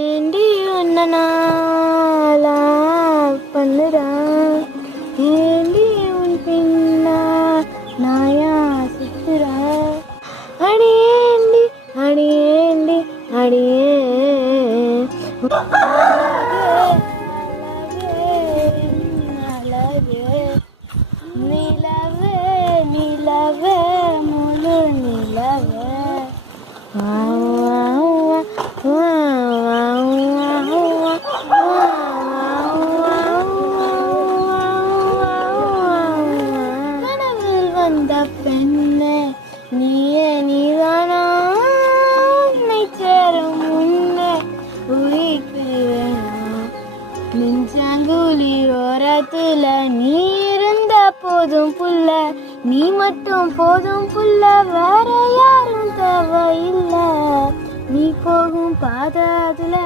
ஏண்டி உன்ன நாளா பண்ணுறா, ஏண்டி உன் பின்னா நாயா சுத்துறா, அடியேண்டி அடியேண்டி அடியே நிலவே நிலவே முழு நிலவே கனவில் வந்த பெண்ணே நீயே நீதானா, உன்னை சேரும் முன்னே உயிர்க்கு வேணாம். நெஞ்சாங்குழி ஓரத்துல நீ இருந்த போதும் புள்ள, நீ மட்டும் போதும் புள்ள, வேற யாரும் தேவையில்லை. நீ போகும் பாதை அதுல